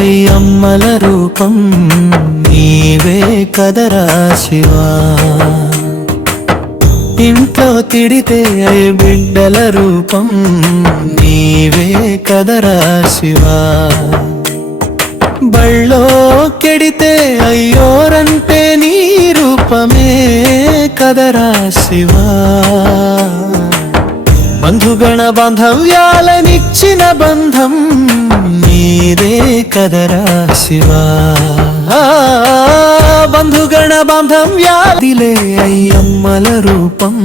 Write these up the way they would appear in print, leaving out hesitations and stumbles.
అయ్యమ్మల రూపం నీవే కదరా శివా. ఇంట్లో తిడితే అయ్య బిడ్డల రూపం నీవే కదరా శివా. బళ్ళో కెడితే అయ్యోరంటే నీ రూపమే కదరా శివా. బంధుగణ బాంధవ్యాలనిచ్చిన బంధం నీదే కదరా శివా. బంధుగణ బాంధవ్యాదిలే అయ్యమ్మల రూపం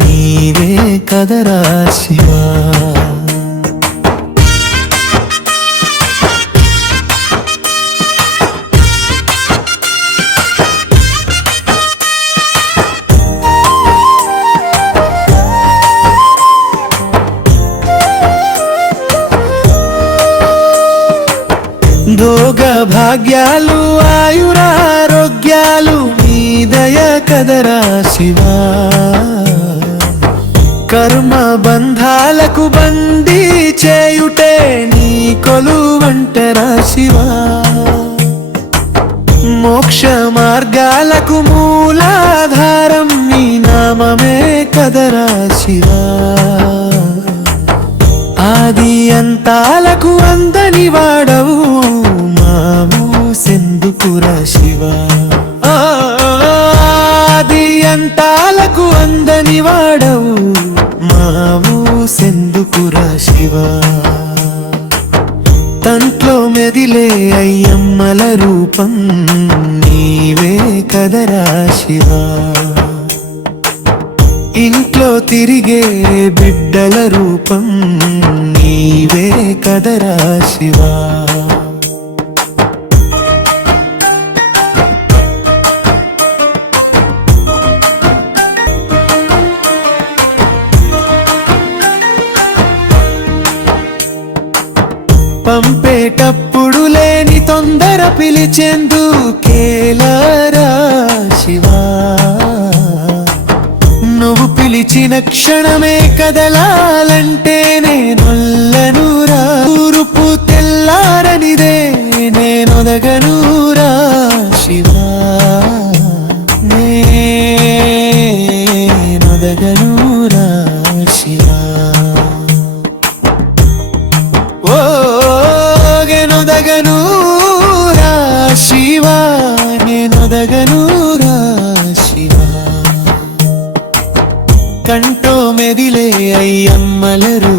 నీవే కదరా శివా. భోగ భాగ్యాలు ఆయురారోగ్యాలు నీ దయ కదరా శివా. కర్మ బంధాలకు బందీ చేయుటే నీ కొలువంటరా శివా. మోక్ష మార్గాలకు మూలాధారం నీ నామమే కదరా శివా. ఆది అంతాలకు అందని వాడవు మాము సెందుకురా శివా. ఆది అంతాలకు అందని వాడవు మాము సెందుకురా శివా. తంట్లో మెదిలే అయ్యమ్మల రూపం నీవే కదరా శివా. ఇంట్లో తిరిగే బిడ్డల రూపం నీవే కదరా శివా. పంపేటప్పుడు లేని తొందర పిలిచేందుకేలరా శివా. నువ్వు పిలిచిన క్షణమే కదలాలంటే నేనొల్లనురా. తూర్పు తెల్లారనిదే నేనొదగనురా శివా. నేనొదగనురా శివా. ఓగెనొదగనురా శివా. నేనొదగనురా శివా. కంటో మెదిలే అయ్యమ్మల రూపం